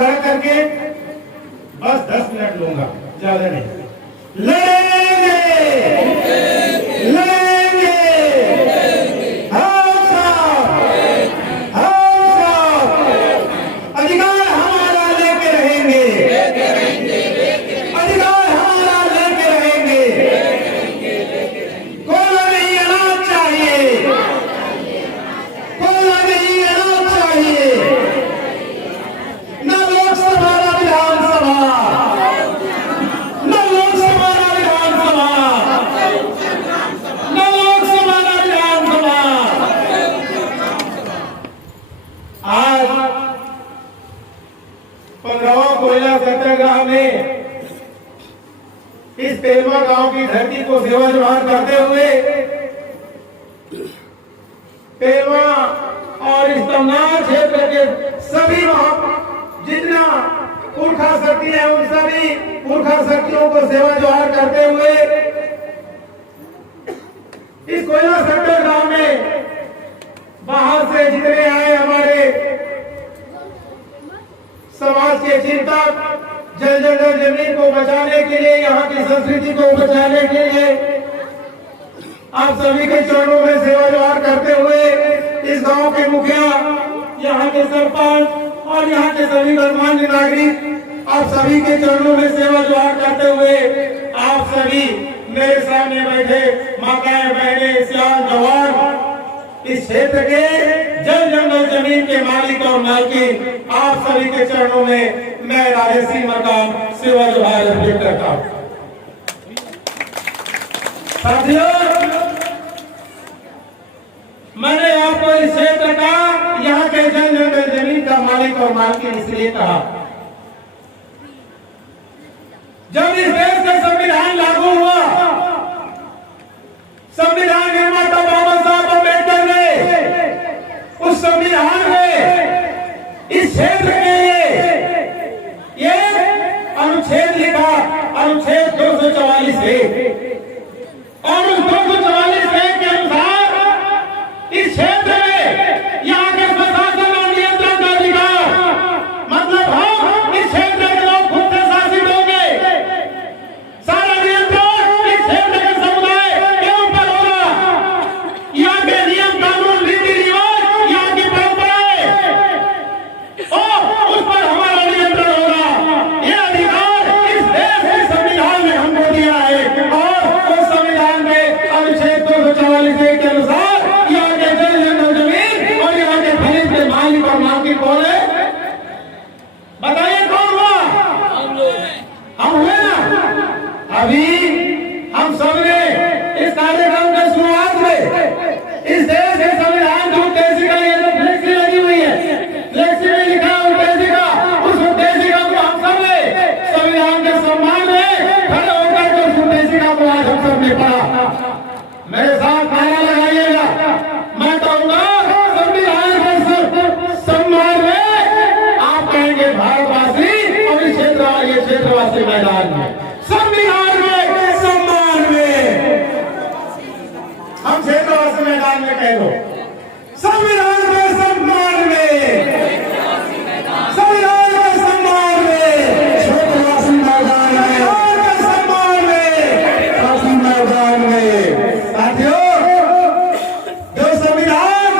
खड़ा करके बस 10 मिनट लूंगा, ज्यादा नहीं। लड़ेंगे लड़ेंगे हम सब अधिकार हमारा लेके रहेंगे, अधिकार हमारा लेके रहेंगे। कोला नहीं अनाज चाहिए, कोला नहीं अनाज चाहिए। न लोकसभा न विधानसभा, न लोकसभा न विधानसभा, न लोकसभा न विधानसभा। आज 15वां कोयला सत्याग्रह में इस पेलवा गांव की धरती को सेवा जोहार करते हुए पेलवा और इस तमनार क्षेत्र के सभी जितना पुरखा शक्ति है उन सभी पुरखा शक्तियों को सेवा जोहार करते हुए इस कोयला सत्याग्रह में बाहर से जितने आए हमारे समाज के चिंतक, जल जंगल जमीन को बचाने के लिए, यहाँ की संस्कृति को बचाने के लिए आप सभी के चरणों में सेवा जोहार करते हुए इस गांव के मुखिया, यहाँ के सरपंच और यहाँ के सभी गणमान्य नागरिक, आप सभी के चरणों में सेवा जोहार करते हुए आप सभी मेरे सामने बैठे माताएं, बहनें, सियान, जवान, इस क्षेत्र के जल जंगल जमीन के मालिक और मालकिन, आप सभी के चरणों में मैं राधे सिंह मकान सेवा जोहार अर्पित करता हूं। साथियों, मैंने आपको इस क्षेत्र का, यहाँ के जल जंगल जमीन का मालिक और मालकिन इसलिए कहा, जब इस देश का संविधान लागू हुआ, संविधान निर्माता बाबा साहब अम्बेडकर ने उस संविधान में इस क्षेत्र के लिए ये अनुच्छेद लिखा, अनुच्छेद 244 है, और उस 244 के अनुसार इस क्षेत्र में यहाँ के प्रशासन और नियंत्रण का अधिकार, मतलब हम इस क्षेत्र के लोग खुद से शासित होंगे, सारा नियंत्रण इस क्षेत्र के समुदाय के ऊपर होगा। यहाँ के नियम कानून रीति रिवाज, यहाँ की परंपराएं, और उस पर हमारा नियंत्रण होगा। ये अधिकार इस देश के संविधान ने हमको दिया है, और उस संविधान में अनुच्छेद 244 के अनुसार यहाँ के जल जंगल जमीन और यहाँ के खनिज के मालिक और मालकिन कौन है? बताइए कौन हुआ? हम हुए ना। अभी हम सबने इस कार्यक्रम के शुरुआत में इस देश के संविधान की उद्देशिका, ये जो फ्लेक्सी लगी हुई है, फ्लेक्सी में लिखा है उद्देशिका, उस उद्देशिका को हम सबने संविधान के सम्मान में खड़े होकर के उस उद्देशिका को आज हम सबने पढ़ा। मेरे साथ नारा लगाइएगा, मैं कहूंगा संविधान के सम्मान में, आप कहेंगे भारतवासी, और इस क्षेत्र ये क्षेत्रवासी मैदान में, संविधान में सम्मान में, हम क्षेत्रवासी मैदान में कह दो, संविधान के सम्मान में, संविधान के सम्मान में, क्षेत्रवासी मैदान में, सम्मान में, मैदान में। साथियों, जो संविधान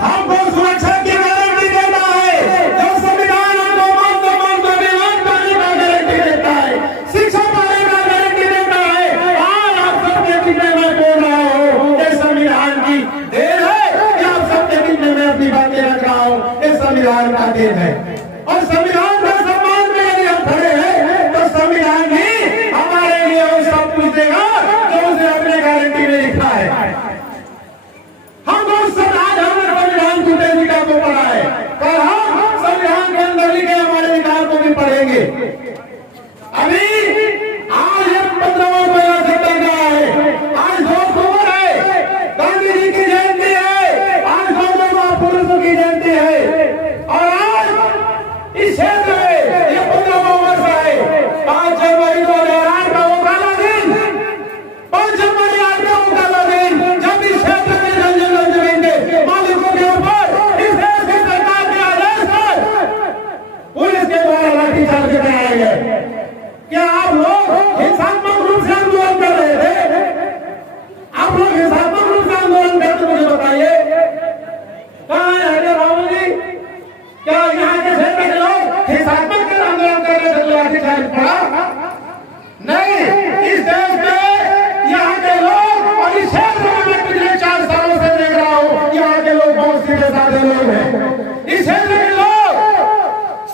हमको सुरक्षा की गारंटी देता है, जो संविधान हमको मान सम्मान को विमान पाने का गारंटी देता है, शिक्षा पाने का गारंटी देता है, आज आप सबके बीच में मैं बोल रहा हूँ, ये संविधान की देन है कि आप सबके बीच में मैं अपनी बातें रख रहा हूँ, ये संविधान का देन है। और संविधान के सम्मान में यदि हम खड़े हैं तो संविधान ही हमारे लिए वो सब कुछ देगा जो उसने अपने गारंटी में लिखा है। हम लोग सब आज हमने संविधान की उद्देशिका को पढ़ा है, कल हम संविधान के अंदर लिखे हमारे अधिकार को भी पढ़ेंगे। अभी आज 15वां कोयला सत्याग्रह है, आज 2 अक्टूबर है, गांधी जी की जयंती है, आज 2 महापुरुषों की जयंती है, और आज लाठीचार्ज पड़ा? नहीं, इस देश में यहाँ के लोग और इस क्षेत्र में मैं पिछले 4 सालों से देख रहा हूँ, यहाँ के लोग बहुत सीधे साधे लोग हैं। इस क्षेत्र के लोग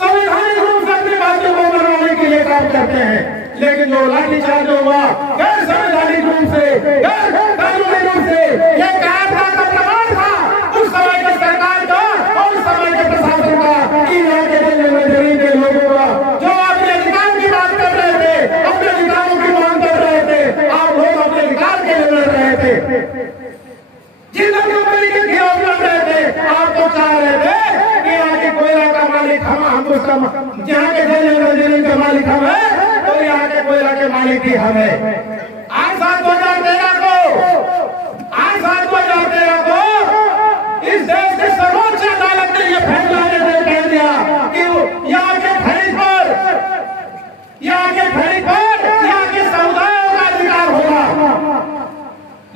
संवैधानिक रूप से अपनी बातों को मनवाने के लिए काम करते हैं, लेकिन जो लाठीचार्ज हुआ गैर संवैधानिक रूप से, गैर कानूनी रूप से, यह कायरता का प्रमाण था उस समय की सरकार का और उस समय के प्रशासन का कि यहाँ के जमीन के लोगों का जो अपने अधिकार की बात कर रहे थे, अपने अधिकारों की मांग कर रहे थे, आप लोग अपने अधिकार के लिए लड़ रहे थे, जिन कंपनी के खिलाफ लड़ रहे थे, आप तो चाह रहे थे कि यहाँ के कोयला का मालिक हम उसका, यहाँ के जमीन का मालिक हम है तो यहाँ के कोयला के मालिक भी हम है। आज 2013 को इस देश के सर्वोच्च अदालत ने यह फैसला देकर कह दिया कि यहाँ के खरीद पर यहाँ के समुदायों का अधिकार होगा।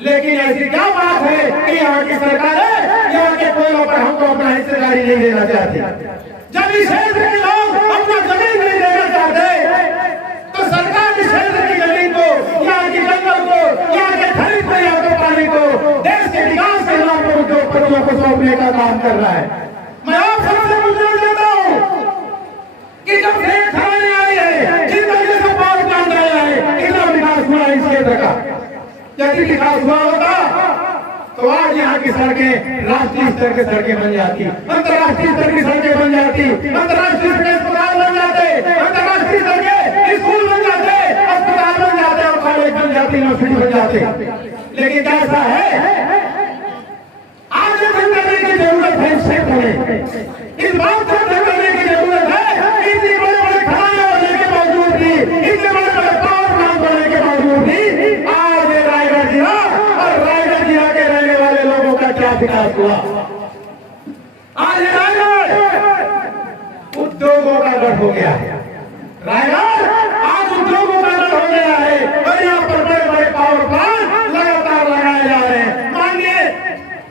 लेकिन ऐसी क्या बात है कि यहाँ की सरकार यहाँ के कोयलों पर हमको अपना हिस्सेदारी नहीं देना चाहती? जब इस क्षेत्र के लोग अपना जमीन नहीं देना चाहते तो सरकार इस क्षेत्र की जमीन को, यहाँ की जंगल को, यहाँ के खरीद पर, यहाँ के पानी को देश के विकास के नाम पर उद्योगपतियों को सौंपने का काम कर रहा है। मैं आप सबसे पूछना चाहता हूँ कि जब से खराबी आई है, जिस तरीके से पावर प्लांट आया है, कितना विकास हुआ इस क्षेत्र का? यदि विकास हुआ होता तो आज यहाँ की सड़कें राष्ट्रीय स्तर की सड़कें बन जाती, अंतर्राष्ट्रीय स्तर की सड़कें बन जाती, अंतर्राष्ट्रीय स्तर के अस्पताल बन जाते, अंतर्राष्ट्रीय स्तर के स्कूल बन जाते, अस्पताल बन जाते और कॉलेज बन जाती, यूनिवर्सिटी बन जाती। लेकिन क्या ऐसा है? आज ये करने की जरूरत है इस क्षेत्र में, इस बात को करने की जरूरत है। इतनी बड़े-बड़े खदानें होने के बावजूद भी, इतने बड़े-बड़े पावर प्लांट होने के बावजूद भी आज रायगढ़ जिला और रायगढ़ जिला के रहने वाले लोगों का क्या विकास हुआ? आज रायगढ़ उद्योगों का गढ़ हो गया है। रायगढ़ आज उद्योगों का गढ़ हो गया है और यहाँ पर बड़े-बड़े पावर प्लांट लगातार लगाए जा रहे हैं। माननीय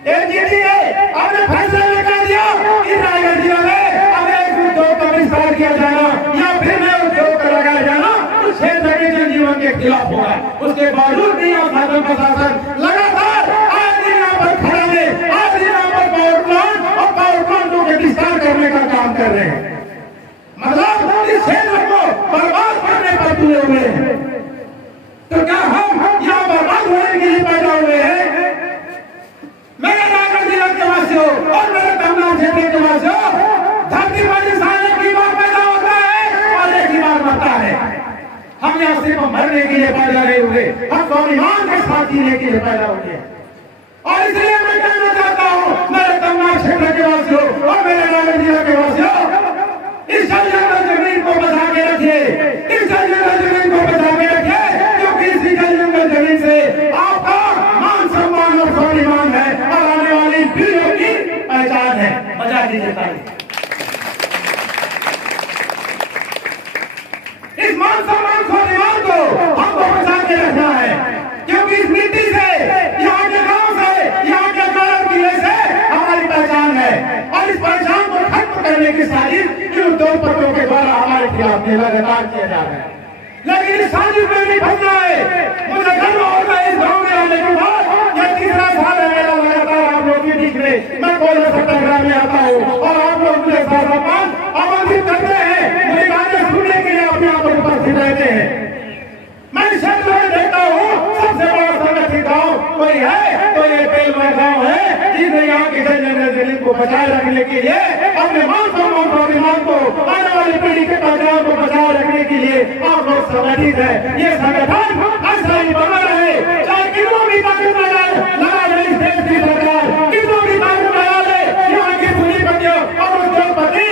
एनजीटी आपने फैसला लगा दिया कि रायगढ़ जिला में अब एक उद्योग का विस्तार किया जाना या फिर नए उद्योग का लगाया जाना उस क्षेत्र के जनजीवन के खिलाफ होगा। उसके बावजूद भी यहाँ शासन प्रशासन लगातार आज यहाँ पर खड़ा है, आज यहाँ पर पावर प्लांट और पावर प्लांटों के विस्तार करने का काम कर रहे हैं। मतलब इस क्षेत्र को बर्बाद करने पर तुले हुए हैं। तो क्या हम यहाँ बर्बाद होने के लिए पैदा हुए हैं? मेरे रायगढ़ जिला के वासियों और मेरे तमिलनाडु क्षेत्र के वासियों, धरती पर इंसान एक ही बार पैदा होता है और एक ही बार मरता है। हम यहाँ सिर्फ मरने के लिए पैदा नहीं हुए, हम स्वाभिमान के साथ जीने के लिए पैदा हुए। और इसलिए मैं कहना चाहता हूँ मेरे तमिलनाडु क्षेत्र के वासियों और मेरे रायगढ़ जिला के वासियों, इस जल जमीन को बचा के रखिए, इस जल जमीन को बचा के रखिए, क्योंकि इसी जल जमीन से आपका मान सम्मान और स्वाभिमान है और आने वाली पीढ़ियों की पहचान है। बचा दीजिए ताली। इस मान सम्मान स्वाभिमान को हमको बचा के रखना है, क्योंकि इस नीति से, यहाँ के गांव से, यहाँ के गौरव किले से हमारी पहचान है और इस पहचान को खत्म करने की साजिश उद्योगपतियों के द्वारा हमारे खिलाफ लगातार किया जा रहा है। लेकिन इस साजिश में नहीं फंसना है। मुझे गर्व होगा इस गांव में आने के बाद, यह तीसरा साल है मेरा लगातार आप लोग के बीच में मैं कोयला सत्याग्रह में आता हूँ और आप लोग मुझे सम्मान आमंत्रित करते हैं, मुझे गाने सुनने के लिए अपने आप उपस्थित रहते हैं। मैं इस क्षेत्र में देखता हूँ सबसे बड़ा संगठित गाँव कोई है तो ये तेलवा गाँव है, जिसने यहाँ की जमीन को बचाए रखने के लिए अपने मान सम्मान स्वाभिमान को, आने वाली पीढ़ी के पहचान को बचाए रखने के लिए आप लोग संगठित है। ये संगठन ऐसा ही बना रहे, चाहे कितनों भी ताकत लगा ले इस देश की सरकार, कितनों भी ताकत लगा ले यहाँ की पूंजीपतियों और उद्योगपति,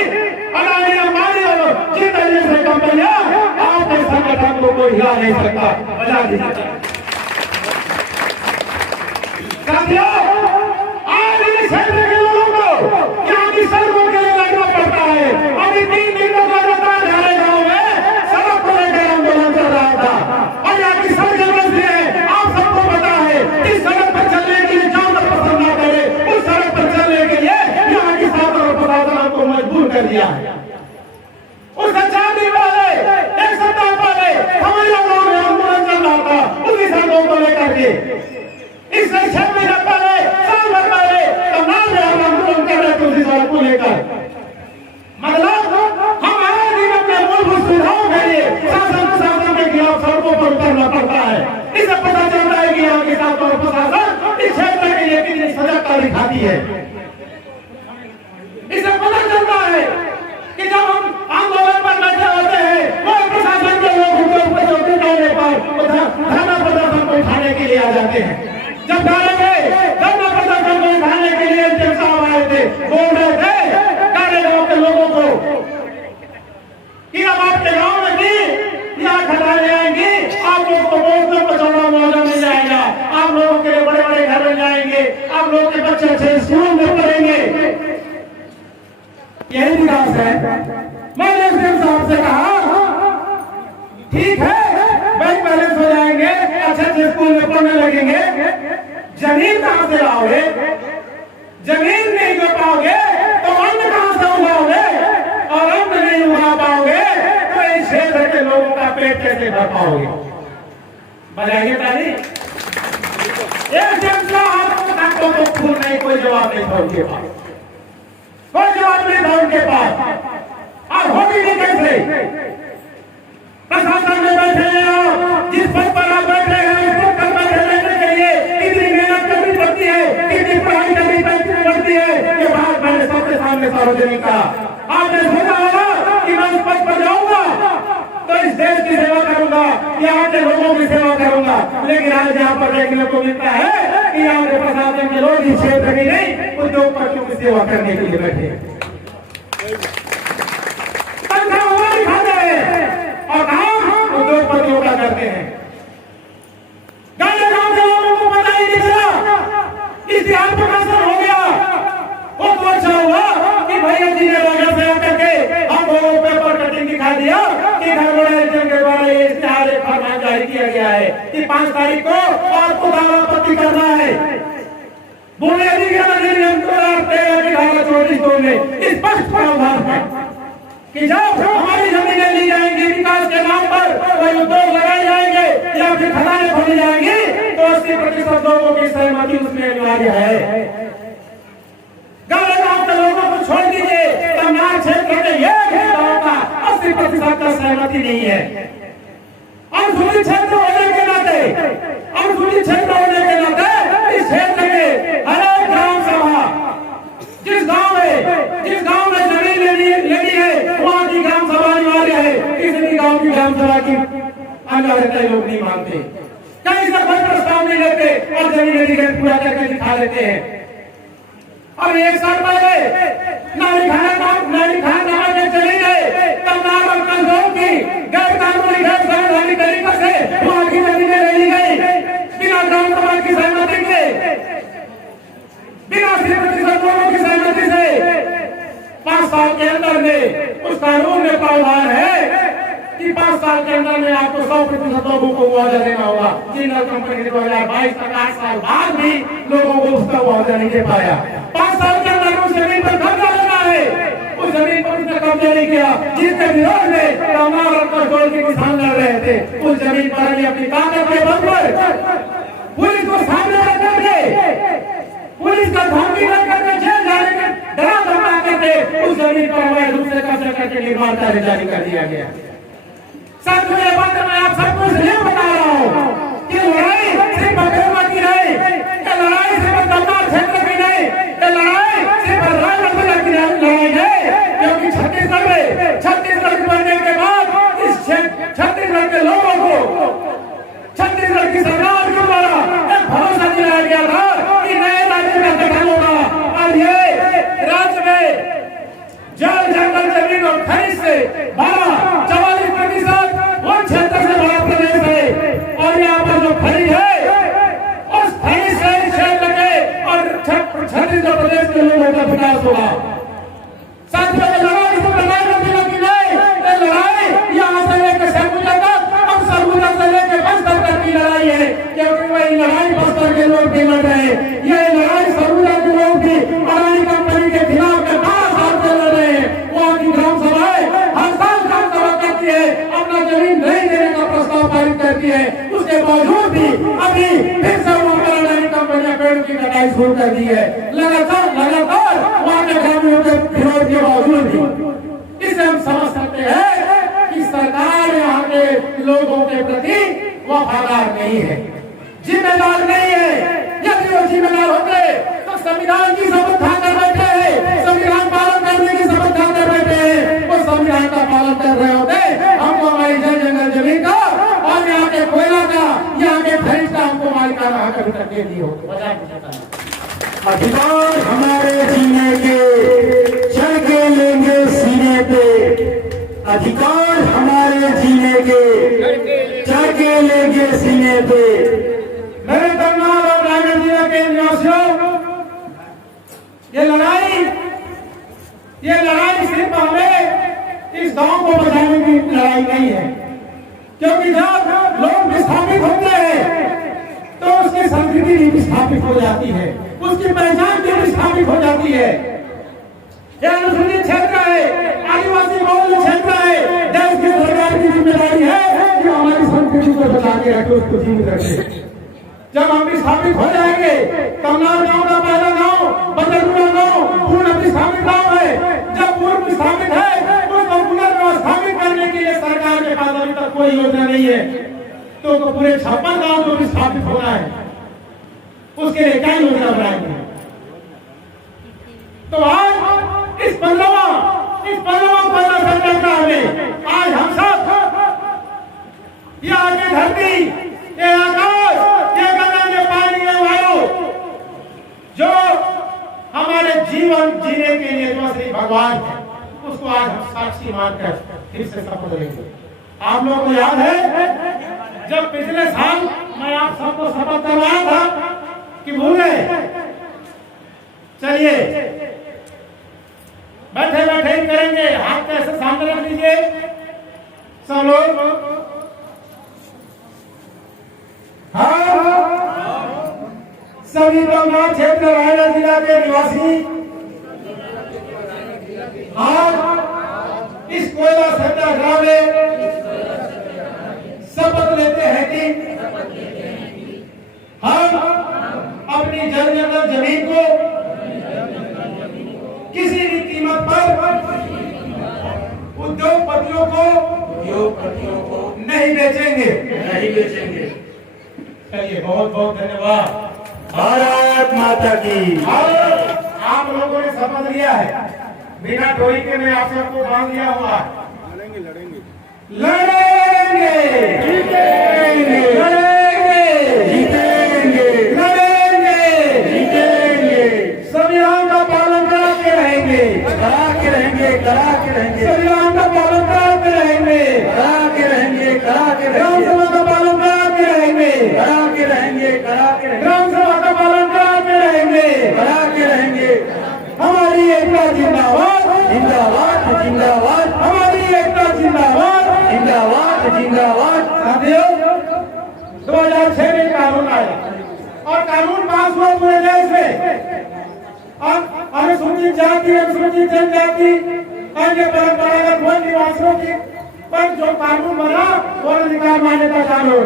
अडानी अंबानी और जिन जैसे कंपनियां, आप इस संगठन को कोई हिला नहीं सकता। बजा दीजिए साथियों। आज इस क्षेत्र के लोगों को यहाँ की सड़कों के लिए लड़ना पड़ता है। अभी 3 दिन में लगातार हमारे गाँव में सड़क को लेकर आंदोलन चल रहा था और यहाँ की सड़कें बंद है। आप सबको पता है इस सड़क पर चलने के लिए जो लोग पसंद ना करे, उस सड़क पर चलने के लिए यहाँ की शासन और प्रशासन को मजबूर कर दिया है। उस 4 दिन वाले सड़कों को लेकर के इससे 6 महीने पहले, साल भर पहले तमाम आंदोलन कर रहे थे उसी सड़क को लेकर। मतलब हमारे जीवन में मूलभूत सुविधाओं के लिए शासन के खिलाफ सड़कों पर उतरना पड़ता है। इससे पता चलता है कि यहाँ के साथ और प्रशासन इस क्षेत्र के लिए कितनी सजगता दिखाती है। इससे पता चलता है कि जब हम आंदोलन पर बैठे होते हैं वो प्रशासन के लोग उनके ऊपर चौकी डालने पर धरना प्रदर्शन को उठाने के लिए आ जाते हैं। जब धरना प्रदर्शन को उठाने के लिए साहब आए थे, बोल रहे थे गांव के लोगों को कि अब आपके गांव में भी यहाँ खदानें आएंगी, आप लोगों को बहुत बचौड़ा मुआवजा मिल जाएगा, आप लोगों के लिए बड़े बड़े घर बन जाएंगे, आप लोगों के बच्चे अच्छे स्कूलों में पढ़ेंगे। यही विकास है। मैंने साहब से कहा ठीक है बैंक बैलेंस हो जाएंगे, अच्छे अच्छे स्कूल में पढ़ने लगेंगे, जमीन कहां से लाओगे? जमीन नहीं दे पाओगे तो अन्न कहां से उगाओगे? और अन्न नहीं उगा पाओगे तो इस क्षेत्र के लोगों का पेट कैसे भर पाओगे? बजाएंगे ताली। आपको तो फूल नहीं, कोई जवाब नहीं था उनके पास, कोई जवाब नहीं था उनके पास। और होगी भी कैसे? प्रशासन में बैठे हैं, जिस पद पर आप बैठे हैं उस पद पर बैठे रहने के लिए कितनी मेहनत करनी पड़ती है, कितनी पढ़ाई करनी पड़ती है, ये बात मैंने सबके सामने सार्वजनिक कहा। आपने सोचा होगा कि मैं उस पद पर जाऊंगा तो इस देश की सेवा करूंगा, यहाँ के लोगों की सेवा करूंगा, लेकिन आज यहाँ पर देखने को मिलता है कि यहाँ के प्रशासन के लोग इस क्षेत्र की नहीं उद्योगपतियों की सेवा करने के लिए बैठे हैं। और काम उद्योगपतियों का करते हैं। गांव के लोगों को पता ही नहीं चला, इतिहास प्रकाशन हो गया। वो तो अच्छा हुआ कि भैया जी ने नगर से आकर के हमको पेपर कटिंग दिखा दिया कि घरगोड़ा एजेंट के द्वारा ये इश्तेहार एक फरमान जारी किया गया है कि 5 तारीख को आपको दावापत्ति करना है। बुनियादी अधिनियम 2013 में स्पष्ट प्रावधान है कि जब हमारी जमीनें ली जाएंगी विकास के नाम पर, कोई उद्योग लगाए जाएंगे या फिर खदानें खोली जाएंगी तो 80% लोगों की सहमति उसमें अनिवार्य है। गांव के लोगों को छोड़ दीजिए, तमाम क्षेत्र के गांव का 80% का सहमति नहीं है। अनुसूचित क्षेत्र होने के नाते इस क्षेत्र के हर एक ग्राम सभा जिस गांव में जमीन लेनी है वहाँ की ग्राम सभा अनिवार्य है। किसी भी गांव की ग्राम सभा की अनिवार्यता लोग नहीं मानते, कहीं से कोई प्रस्ताव नहीं लेते और जमीन अधिग्रहण पूरा करके दिखा देते हैं। और 1 साल पहले नारी खाना के चली गए तब की गैर कानूनी गैर संवैधानिक तरीके से वहाँ की जमीनें ले ली गई बिना ग्राम सभा की सहमति के, बिना 80% लोगों की सहमति से। 5 साल के अंदर में उस कानून में प्रावधान है कि 5 साल के अंदर में आपको 100% लोगों को मुआवजा देना होगा। जिंदल कंपनी ने 2022 तक 8 साल बाद भी लोगों को उसका मुआवजा नहीं दे पाया। 5 साल के अंदर उस जमीन पर कब्जा लेना है, उस जमीन पर उसने कब्जा नहीं किया जिसके विरोध में के किसान लड़ रहे थे। उस जमीन पर अपनी ताकत के बल पर पुलिस को सामने रख के, पुलिस का धमकी न करके जेल जाने के डरा धमका करके उस जमीन पर अवैध रूप से कब्जा करके निर्माण कार्य जारी कर दिया गया। सर मुझे बात मैं आप सबको इसलिए बता रहा हूँ कि लड़ाई सिर्फ बखेड़वा की नहीं, ये लड़ाई सिर्फ गंदार क्षेत्र की नहीं, ये लड़ाई सिर्फ राजनीति की लड़ाई है। क्योंकि छत्तीसगढ़ बनने के बाद इस छत्तीसगढ़ के लोगों को छत्तीसगढ़ की सरकार के द्वारा एक भरोसा दिलाया गया था कि नए राज्य का गठन होगा और ये राज्य में जल जंगल जमीन और खनिज से भरा 44% वो क्षेत्र से भरा प्रदेश है। और यहाँ पर जो खनिज है उस खनिज से क्षेत्र के और छत्तीसगढ़ प्रदेश के लोगों का विकास होगा। साथियों लड़ाई से लड़ाई यहाँ से लेकर सरगुजा तक, अब सरगुजा से लेकर बस्तर तक की लड़ाई है। क्योंकि वही लड़ाई बस्तर के लोग भी लड़ रहे हैं, ये लड़ाई सरगुजा के लोग भी अडानी कंपनी के खिलाफ 12 साल से लड़ रहे हैं। वहाँ की ग्राम सभाएं हर साल ग्राम सभा करती है, अपना जमीन नहीं देने का प्रस्ताव पारित करती है, उसके के बावजूद भी अभी फिर से वहाँ पर अडानी कंपनियां पेड़ की कटाई शुरू कर दी है। लगातार वहाँ के ग्रामीणों के विरोध के बावजूद भी। इसे हम समझ सकते हैं कि सरकार यहाँ के लोगों के प्रति वफादार नहीं है, जिम्मेदार नहीं है। यदि वो जिम्मेदार होते तो संविधान की शपथ खाकर बैठे हैं, संविधान पालन करने की शपथ खाकर बैठे हैं, वो संविधान का पालन कर रहे होते। हमको हमारी जंगल जमीन का और यहाँ के कोयला का, यहाँ के खनिज का हमको मालिकाना हक अभी तक दे दिए होते। अधिकार हमारे जीने के, चढ़ के लेंगे सीने पे। अधिकार हमारे जीने के, चढ़ के लेंगे सीने पे। मेरे करनाल और रायगढ़ जिला के निवासियों, ये लड़ाई सिर्फ हमें इस गांव को बचाने की लड़ाई नहीं है, क्योंकि जब लोग विस्थापित होते हैं तो उसकी संस्कृति भी विस्थापित हो जाती है, उसकी पहचान भी विस्थापित हो जाती है। यह अनुसूचित क्षेत्र है, आदिवासी बहुल क्षेत्र है। देश की सरकार की जिम्मेदारी है कि हमारी संस्कृति को बचा के रखे, उसको जीवित रखे। जब हम विस्थापित हो जाएंगे, कमनार गांव का पहला गांव बदलपुरा गांव पूर्ण विस्थापित गांव है। जब पूर्ण विस्थापित है उसको पुनर्व्यवस्थापित करने के लिए सरकार के पास अभी तक कोई योजना नहीं है, तो पूरे 56 गांव जो विस्थापित होना है उसके लिए क्या योजना बनाएंगे। तो आज इस 15वां पहला संकल्प हमें आज हम सब ये आगे धरती, ये आकाश, ये गगन, ये पानी, ये वायु, जो हमारे जीवन जीने के लिए जो श्री भगवान है, उसको आज हम साक्षी मानकर फिर से शपथ लेंगे। आप लोगों को याद है जब पिछले साल मैं आप सबको शपथ करवाया था कि भूल गए? चलिए बैठे बैठे ही करेंगे। हाथ कैसे सामने रख लीजिए सब लोग। सभी कमनार क्षेत्र रायगढ़ जिला के निवासी आज इस कोयला सत्याग्रह में शपथ लेते हैं कि हम अपनी जंगल जमीन को किसी भी कीमत पर उद्योगपतियों को नहीं बेचेंगे। चलिए, बहुत बहुत धन्यवाद। भारत माता की। आप लोगों ने शपथ लिया है, बिना डोरी के मैं आप सबको बांध लिया हुआ। लड़ेंगे संविधान का पालन कराते रहेंगे, संविधान का पालन कराते रहेंगे, ग्राम सभा का पालन कराते रहेंगे, ग्राम सभा का पालन कराते रहेंगे। हमारी एकता जिंदाबाद, हमारी एकता जिंदाबाद। साथियों, 2006 में कानून आया और कानून पास हुआ पूरे देश में। अनुसूचित जाति, अनुसूचित जनजाति, अन्य परंपरागत मूल निवासियों की पर जो कानून बना वो अधिकार मान्यता कानून।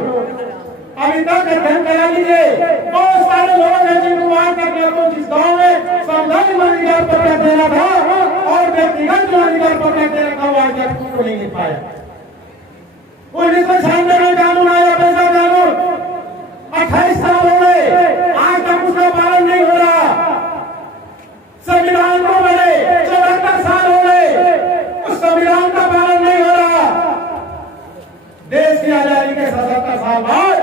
अभी तक अध्ययन करा लीजिए, बहुत सारे लोग हैं जिनको आज तक को जिस गाँव में सामुदायिक अधिकार पत्र देना था और व्यक्तिगत जो अधिकार पत्र देना था वो आज तक को नहीं मिल पाया। 1996 में कानून आया, पैसा कानून, 28 साल हो गए, आज तक उसका पालन नहीं हो रहा। संविधान को बने 74 साल हो गए, उस संविधान का पालन नहीं हो रहा। देश की आजादी के 77 साल बाद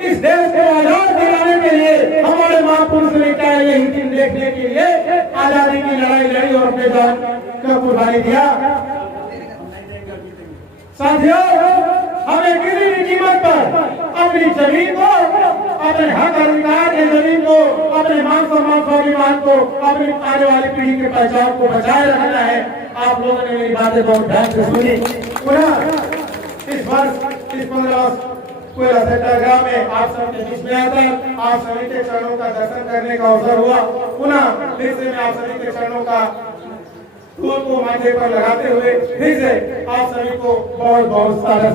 इस देश को आजाद दिलाने के लिए हमारे महापुरुष ने क्या यही दिन देखने के लिए आजादी की लड़ाई लड़ी और अपने जान का कुर्बानी दिया। साथियों, हमें किसी भी कीमत पर अपनी जमीन को, अपने हक अधिकार के जमीन को, अपने मान सम्मान स्वाभिमान को, अपनी आने वाली पीढ़ी की पहचान को बचाए रखना है। आप लोगों ने मेरी बातें बहुत ध्यान से सुनी। पुनः इस वर्ष इस 15 कोयला सत्याग्रह में आप सबके बीच में आता, आप सभी के चरणों का दर्शन करने का अवसर हुआ। पुनः फिर से मैं आप सभी के चरणों का फूल को माथे पर लगाते हुए फिर से आप सभी को बहुत बहुत सारा